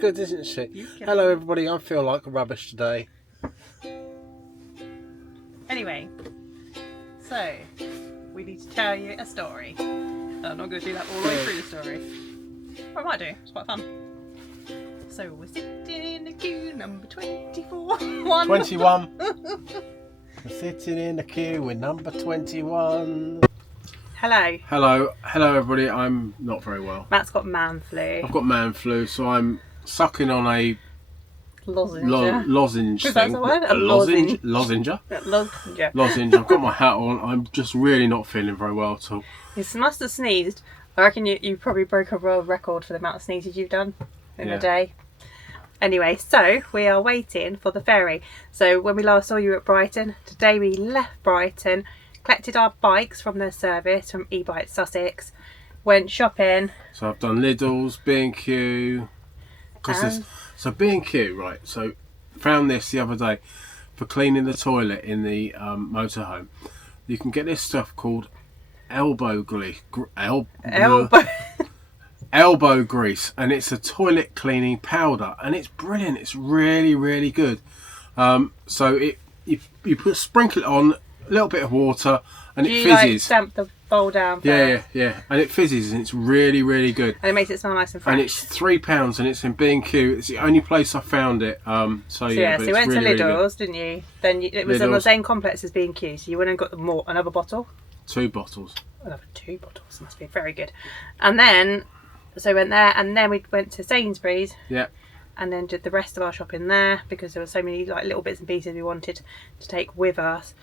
good, isn't she? Hello everybody, I feel like rubbish today. Anyway, so we need to tell you a story. I'm not going to do that all the way through the story. But I might do, it's quite fun. So we're sitting in the queue number 24. 21. We're sitting in the queue with number 21. Hello. Hello everybody, I'm not very well. Matt's got man flu. I've got man flu, so I'm sucking on a lozenge Is that thing. the word? A lozenge. Lozenge. Lozenge. I've got my hat on. I'm just really not feeling very well at all. You must have sneezed. I reckon you probably broke a world record for the amount of sneezes you've done in a day. Anyway, so we are waiting for the ferry. So when we last saw you at Brighton, today we left Brighton, collected our bikes from their service from eBike Sussex, went shopping. So I've done Lidl's, B&Q. So B&Q, right, so found this the other day for cleaning the toilet in the motorhome. You can get this stuff called elbow grease, elbow grease, and it's a toilet cleaning powder, and it's brilliant. It's really, really good. So you sprinkle it on a little bit of water, and it fizzes. Like stamp the bowl down first? Yeah, and it fizzes, and it's really, really good. And it makes it smell nice and fresh. And it's £3, and it's in B&Q. It's the only place I found it. So you went really, to Lidl's, didn't you? Then it was in the same complex as B&Q, so you went and got another bottle. 2 bottles. Another 2 bottles, must be very good. And then, so we went there, and then we went to Sainsbury's. Yeah. And then did the rest of our shopping there, because there were so many like little bits and pieces we wanted to take with us.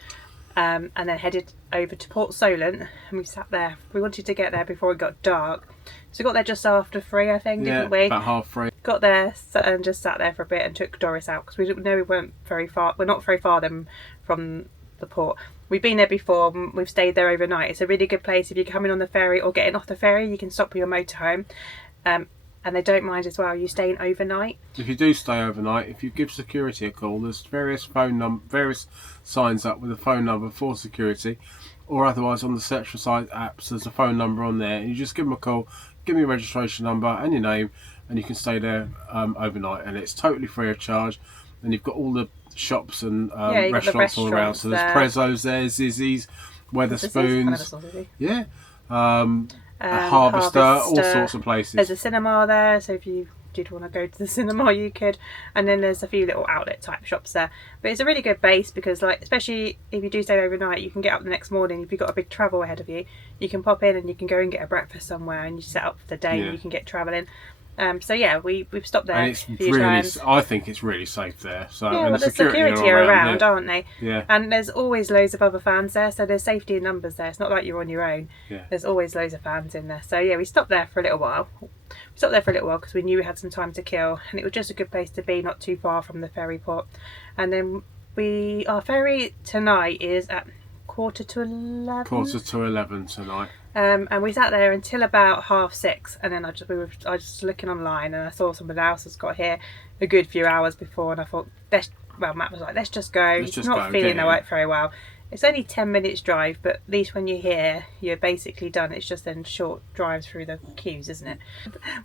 And then headed over to Port Solent, and we sat there. We wanted to get there before it got dark, so we got there just after 3, I think, didn't we? About 3:30. Got there and just sat there for a bit and took Doris out, because we didn't know we weren't very far. We're not very far then from the port. We've been there before. We've stayed there overnight. It's a really good place if you're coming on the ferry or getting off the ferry. You can stop with your motorhome. And they don't mind as well you staying overnight. If you do stay overnight, if you give security a call, there's various signs up with a phone number for security, or otherwise on the Central Site apps there's a phone number on there, and you just give them a call, give me your registration number and your name, and you can stay there overnight, and it's totally free of charge. And you've got all the shops and restaurants all around. So there's Prezzo's there, Zizzi's, Weatherspoons, Harvester, all sorts of places. There's a cinema there, so if you did want to go to the cinema you could. And then there's a few little outlet type shops there. But it's a really good base, because like, especially if you do stay overnight, you can get up the next morning. If you've got a big travel ahead of you, you can pop in and you can go and get a breakfast somewhere, and you set up for the day and you can get travelling. So yeah, we've stopped there and it's a few times. I think it's really safe there. So yeah, and well, the security are around, aren't they? Yeah. And there's always loads of other fans there, so there's safety in numbers there. It's not like you're on your own. Yeah. There's always loads of fans in there. So yeah, we stopped there for a little while. Because we knew we had some time to kill, and it was just a good place to be, not too far from the ferry port. And then our ferry tonight is at 11:15. 11:15 tonight. And we sat there until about 6:30, and then I was just looking online, and I saw someone else has got here a good few hours before, and I thought, Matt was like, let's just go. He's not feeling very well. It's only 10 minutes drive, but at least when you're here, you're basically done. It's just then short drives through the queues, isn't it?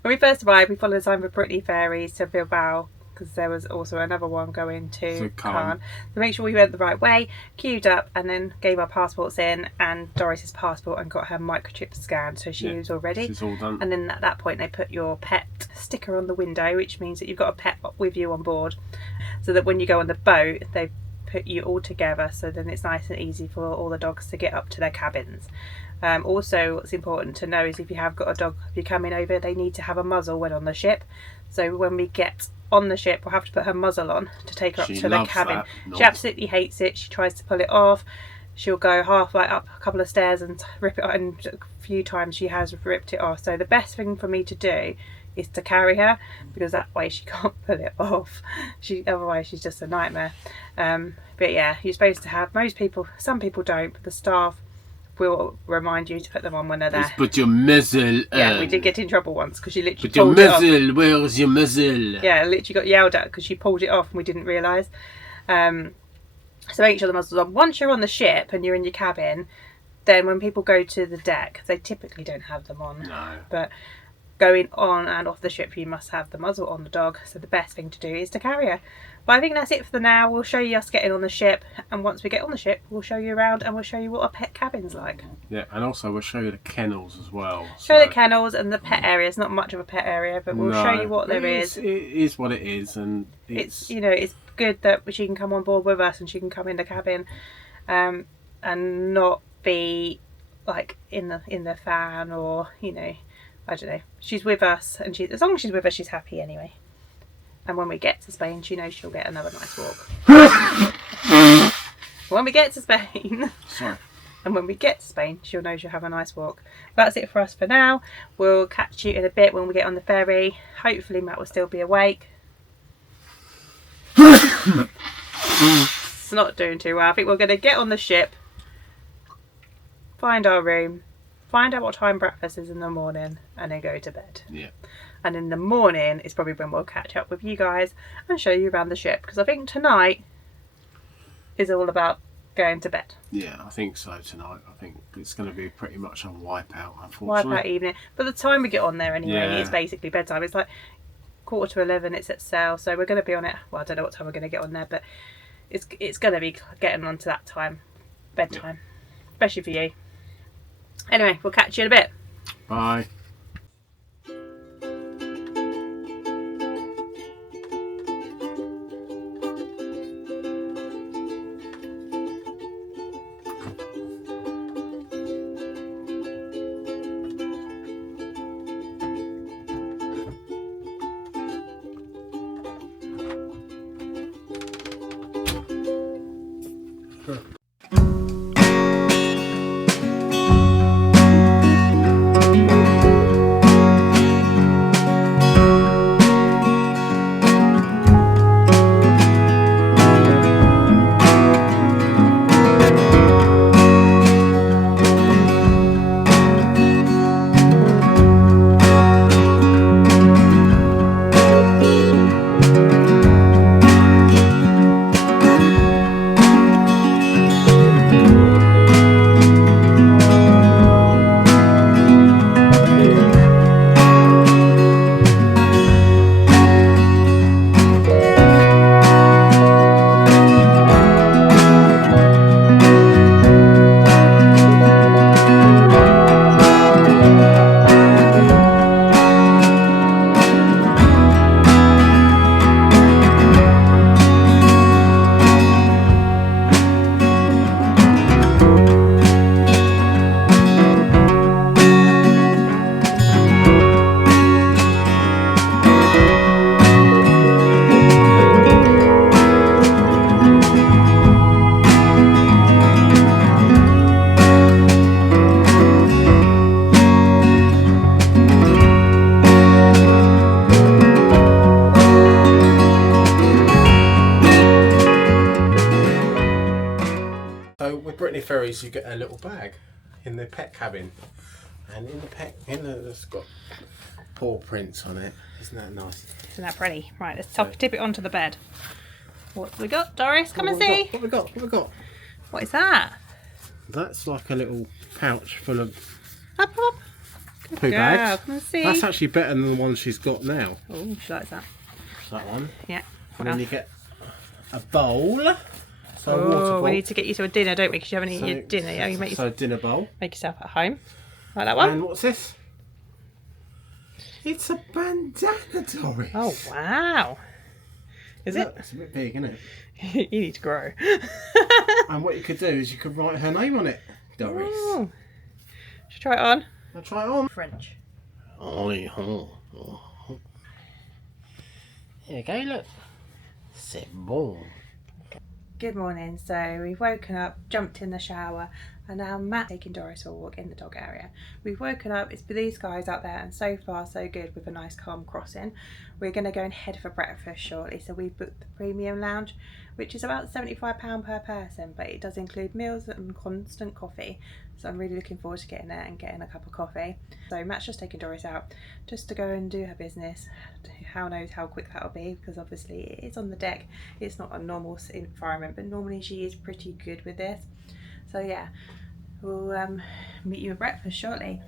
When we first arrived, we followed the sign for Brittany Ferries to Bilbao, because there was also another one going to Caen. So make sure we went the right way, queued up, and then gave our passports in, and Doris's passport, and got her microchip scanned, so she was all ready. She's all done. And then at that point they put your pet sticker on the window, which means that you've got a pet with you on board, so that when you go on the boat they put you all together, so then it's nice and easy for all the dogs to get up to their cabins. Also, what's important to know is if you have got a dog, if you're coming over, they need to have a muzzle when on the ship. So when we get on the ship, we'll have to put her muzzle on to take her up to the cabin. She absolutely hates it. She tries to pull it off. She'll go up a couple of stairs and rip it off, and a few times she has ripped it off. So the best thing for me to do is to carry her, because that way she can't pull it off. Otherwise she's just a nightmare. But yeah, you're supposed to have, some people don't, but the staff will remind you to put them on when they're there. Just put your muzzle. Yeah, we did get in trouble once because she literally put your pulled it off. muzzle. Where's your muzzle? Yeah, literally got yelled at because she pulled it off and we didn't realise. So make sure the muzzle's on. Once you're on the ship and you're in your cabin, then when people go to the deck, they typically don't have them on. No. But going on and off the ship you must have the muzzle on the dog, so the best thing to do is to carry her. But I think that's it for now. We'll show you us getting on the ship, and once we get on the ship we'll show you around and we'll show you what a pet cabin's like. Yeah, and also we'll show you the kennels as well. Show the kennels and the pet area. It's not much of a pet area, but we'll show you what there is. It is what it is, and it's you know, it's good that she can come on board with us and she can come in the cabin and not be like in the fan, or you know, I don't know. She's with us, and as long as she's with us, she's happy anyway. And when we get to Spain, she knows she'll get another nice walk. When we get to Spain, sorry. And when we get to Spain, she'll know she'll have a nice walk. That's it for us for now. We'll catch you in a bit when we get on the ferry. Hopefully Matt will still be awake. It's not doing too well. I think we're going to get on the ship, find our room, find out what time breakfast is in the morning, and then go to bed. Yeah. And in the morning is probably when we'll catch up with you guys and show you around the ship, because I think tonight is all about going to bed. Yeah, I think so tonight. I think it's going to be pretty much a wipeout, unfortunately. Wipeout evening. But the time we get on there anyway, Yeah. it's basically bedtime. It's like 11:15, it's at sail, so we're going to be on it. Well, I don't know what time we're going to get on there, but it's going to be getting on to that time, bedtime, especially for you. Anyway, we'll catch you in a bit. Bye. So with Brittany Ferries, you get a little bag in the pet cabin, and it's got paw prints on it. Isn't that nice? Isn't that pretty? Right, let's tip it onto the bed. What have we got, Doris? Come and see. What have we got? What have we got? What is that? That's like a little pouch full of Up, up. poo bags. Come and see. That's actually better than the one she's got now. Oh, she likes that. That one. Yeah. And then you get a bowl. So a water Oh, bowl. we need to get you to a dinner, don't we? Because you haven't eaten your dinner. Yeah, you make dinner bowl. yourself at home. Like that one. And what's this? It's a bandana, Doris. Oh, wow. Is it? It's a bit big, isn't it? You need to grow. And what you could do is you could write her name on it, Doris. Oh. Should I try it on? I'll try it on. French. Here you go, look. C'est bon. Good morning. So we've woken up, jumped in the shower, and now Matt's taking Doris for a walk in the dog area. We've woken up, it's blue skies out there, and so far so good with a nice calm crossing. We're going to go and head for breakfast shortly, so we booked the premium lounge, which is about £75 per person, but it does include meals and constant coffee. So I'm really looking forward to getting there and getting a cup of coffee. So Matt's just taking Doris out just to go and do her business. How knows how quick that'll be, because obviously it's on the deck. It's not a normal environment, but normally she is pretty good with this. So yeah, we'll meet you at breakfast shortly.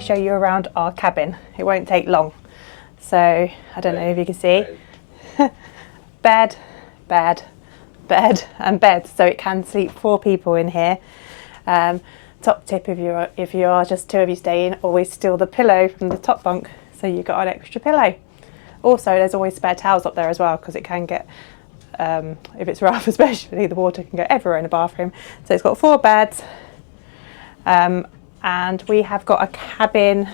quickly show you around our cabin. It won't take long. So I don't know if you can see. Bed, bed, bed and bed. So it can sleep 4 people in here. Top tip if you are just 2 of you staying, always steal the pillow from the top bunk so you've got an extra pillow. Also, there's always spare towels up there as well, because it can get, if it's rough especially, the water can go everywhere in the bathroom. So it's got 4 beds, and we have got a cabin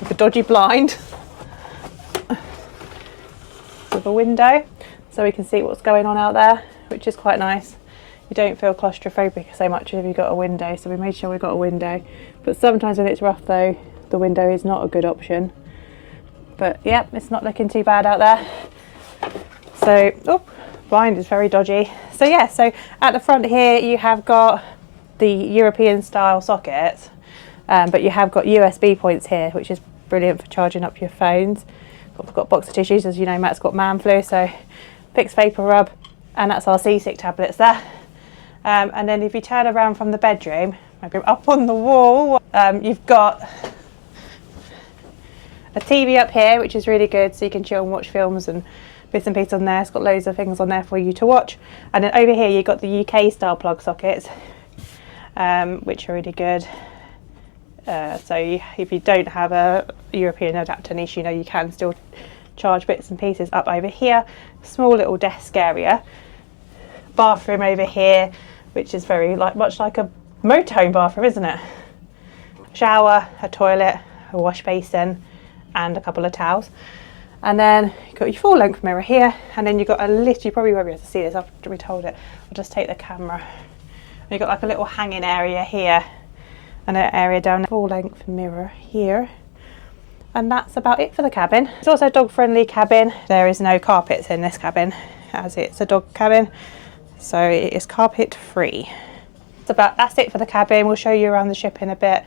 with a dodgy blind with a window, so we can see what's going on out there, which is quite nice. You don't feel claustrophobic so much if you've got a window, so we made sure we got a window. But sometimes when it's rough though, the window is not a good option. But yeah, it's not looking too bad out there. So, oh, blind is very dodgy. So yeah, so at the front here you have got the European style sockets, but you have got USB points here, which is brilliant for charging up your phones. We've got a box of tissues, as you know, Matt's got man flu, so Vicks Vapor Rub, and that's our seasick tablets there. And then if you turn around from the bedroom, maybe up on the wall, you've got a TV up here, which is really good, so you can chill and watch films and bits and pieces on there. It's got loads of things on there for you to watch. And then over here you've got the UK style plug sockets, which are really good. So if you don't have a European adapter niche, you know, you can still charge bits and pieces up over here. Small little desk area. Bathroom over here, which is very much like a motorhome bathroom, isn't it? Shower, a toilet, a wash basin, and a couple of towels. And then you've got your full length mirror here, and then you've got a little, you probably won't be able to see this after we told it. I'll just take the camera. And you've got like a little hanging area here, and an area down there. Full length mirror here. And that's about it for the cabin. It's also a dog friendly cabin. There is no carpets in this cabin, as it's a dog cabin. So it is carpet free. That's it for the cabin. We'll show you around the ship in a bit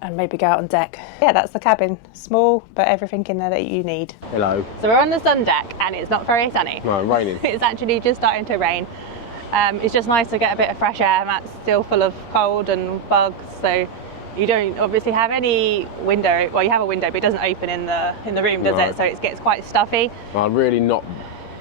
and maybe go out on deck. Yeah, that's the cabin. Small, but everything in there that you need. Hello. So we're on the sun deck and it's not very sunny. No, raining. It's actually just starting to rain. It's just nice to get a bit of fresh air. Matt's still full of cold and bugs, so you don't obviously have any window. Well, you have a window, but it doesn't open in the room, does it? So it gets quite stuffy. I'm really not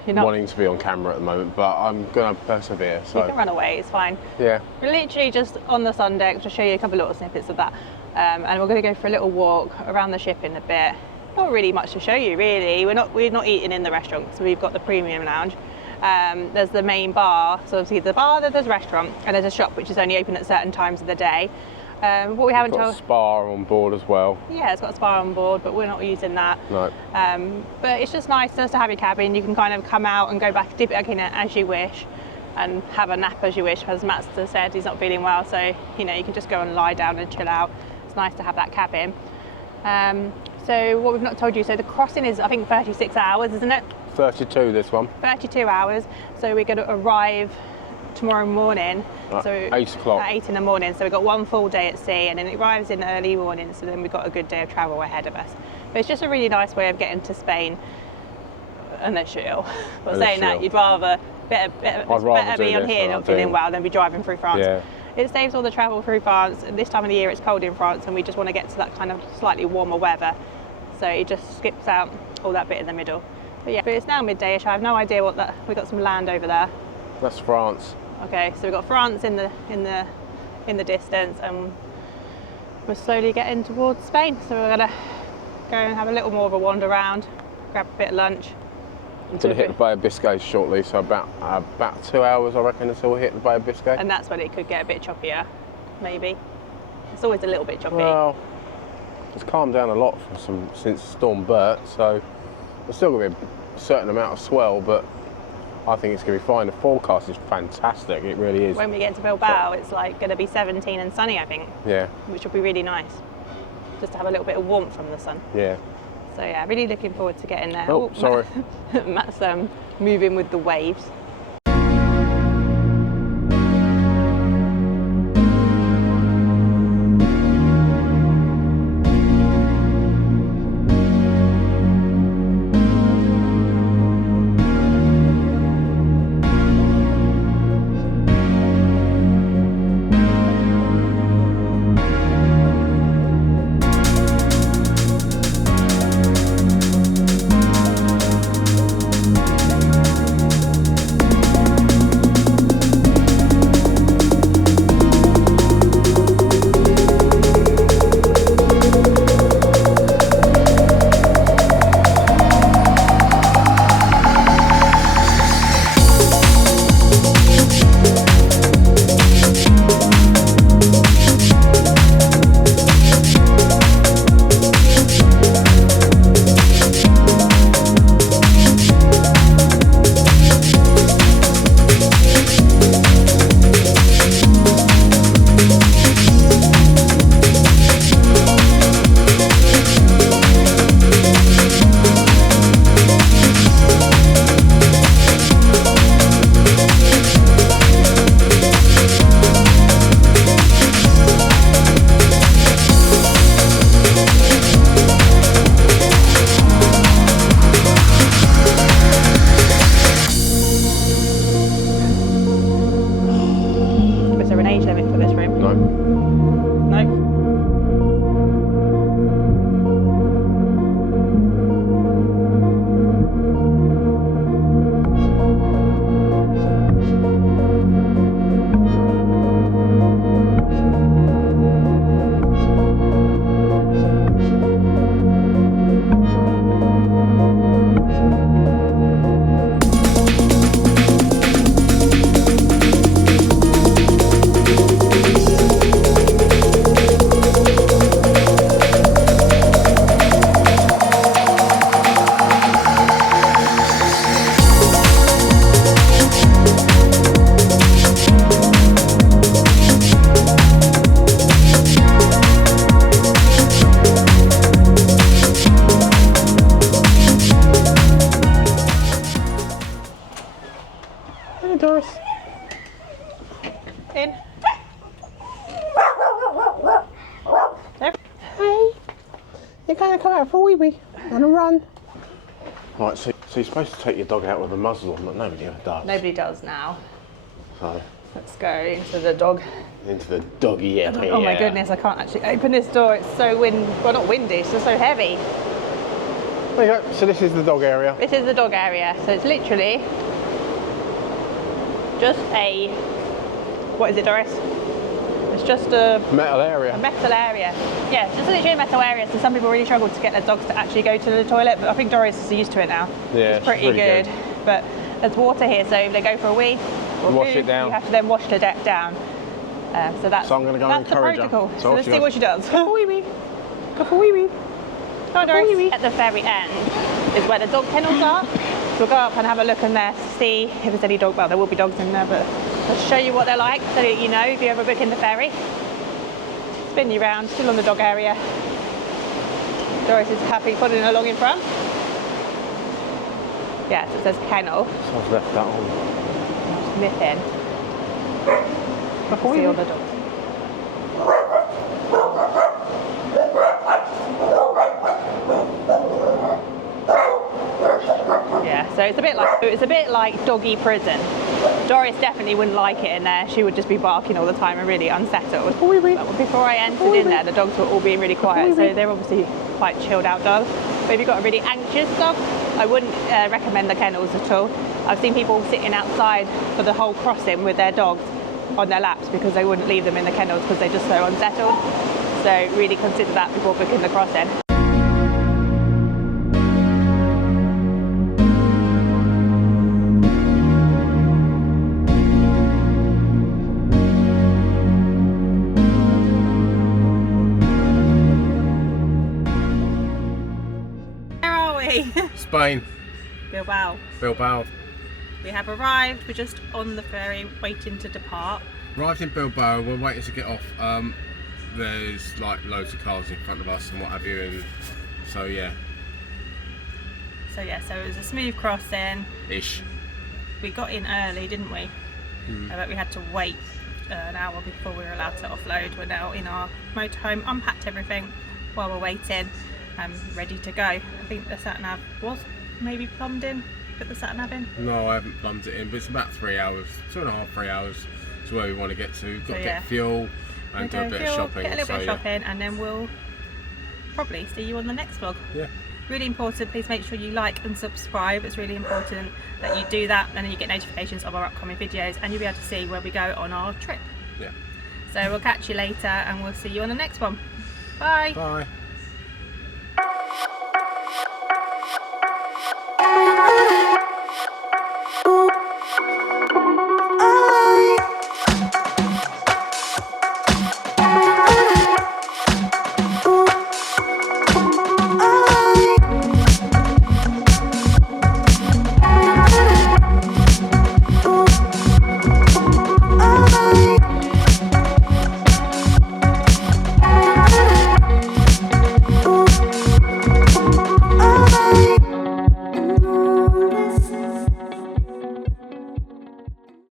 wanting to be on camera at the moment, but I'm going to persevere. So you can run away, it's fine. Yeah. We're literally just on the sun deck to show you a couple of little snippets of that. And we're going to go for a little walk around the ship in a bit. Not really much to show you, really. We're not eating in the restaurant, so we've got the premium lounge. There's the main bar, so obviously the bar, there's a restaurant, and there's a shop which is only open at certain times of the day. What we haven't told. Got a spa on board as well. Yeah, it's got a spa on board, but we're not using that. No. But it's just nice just to have your cabin. You can kind of come out and go back, dip it back in it as you wish, and have a nap as you wish. As Matt said, he's not feeling well, so you know you can just go and lie down and chill out. It's nice to have that cabin. So what we've not told you, so the crossing is I think 36 hours, isn't it? 32 this one. 32 hours. So we're going to arrive tomorrow morning. At so 8 o'clock. At 8 in the morning. So we've got one full day at sea, and then it arrives in the early morning. So then we've got a good day of travel ahead of us. But it's just a really nice way of getting to Spain, unless you're ill. But saying that, you'd rather better be on here not feeling well than be driving through France. Yeah. It saves all the travel through France. This time of the year it's cold in France, and we just want to get to that kind of slightly warmer weather. So it just skips out all that bit in the middle. But yeah, but it's now midday-ish. I have no idea what that. We've got some land over there. That's France. Okay, so we've got France in the distance, and we're slowly getting towards Spain. So we're gonna go and have a little more of a wander around, grab a bit of lunch. I'm going to hit the Bay of Biscay shortly, so about 2 hours I reckon until we hit the Bay of Biscay. And that's when it could get a bit choppier, maybe. It's always a little bit choppy. Well, it's calmed down a lot since Storm Bert, so there's still going to be a certain amount of swell, but I think it's going to be fine. The forecast is fantastic, it really is. When we get to Bilbao, it's like going to be 17 and sunny, I think. Yeah. Which will be really nice, just to have a little bit of warmth from the sun. Yeah. So yeah, really looking forward to getting there. Oh, sorry. Matt's moving with the waves. You're going to come out for a wee-wee and a run. Right, so you're supposed to take your dog out with a muzzle on, but nobody ever does. Nobody does now. So, Let's go into the dog. into the doggy area. Oh my goodness, I can't actually open this door. It's so well, not windy, it's just so heavy. There you go. So this is the dog area. This is the dog area. So it's literally just a, what is it, Doris? It's just a Metal area. metal area. Yeah, it's just literally a metal area. So some people really struggle to get their dogs to actually go to the toilet, but I think Doris is used to it now. Yeah, it's pretty good. But there's water here, so if they go for a wee or Wash poo, it down. you have to then wash the deck down. So that's So I'm going to go and that's the encourage her. protocol. So So off let's she see goes. what she does. Go for wee wee. Go for wee wee. Go Doris. At the very end is where the dog kennels are. We'll go up and have a look in there to see if there's any dog. Well, there will be dogs in there, but I'll show you what they're like so that you know if you ever book in the ferry. Spin you round, still on the dog area. Doris is happy putting along in front. Yes, it says kennel. So I've left that on. Nip in. See all the dogs. Yeah, so it's a bit like doggy prison. Doris definitely wouldn't like it in there. She would just be barking all the time and really unsettled. But before I entered in there, the dogs were all being really quiet, so they're obviously quite chilled out dogs. But if you've got a really anxious dog, I wouldn't recommend the kennels at all. I've seen people sitting outside for the whole crossing with their dogs on their laps because they wouldn't leave them in the kennels because they're just so unsettled. So really consider that before booking the crossing. Where are we? Spain. Bilbao. Bilbao. We have arrived. We're just on the ferry waiting to depart. Arrived in Bilbao, we're waiting to get off. There's like loads of cars in front of us and what have you, and so yeah. So it was a smooth crossing. Ish. We got in early, didn't we? But we had to wait an hour before we were allowed to offload. We're now in our motorhome, unpacked everything while we're waiting, ready to go. I think the sat nav was maybe plumbed in. Put the sat nav in. No, I haven't plumbed it in, but it's about 3 hours, 2.5, 3 hours to where we want to get to. Got to get fuel and do a bit of shopping. Get a little bit of shopping, and then we'll probably see you on the next vlog. Yeah. Really important, please make sure you like and subscribe. It's really important that you do that, and then you get notifications of our upcoming videos, and you'll be able to see where we go on our trip. Yeah. So we'll catch you later, and we'll see you on the next one. Bye. Bye.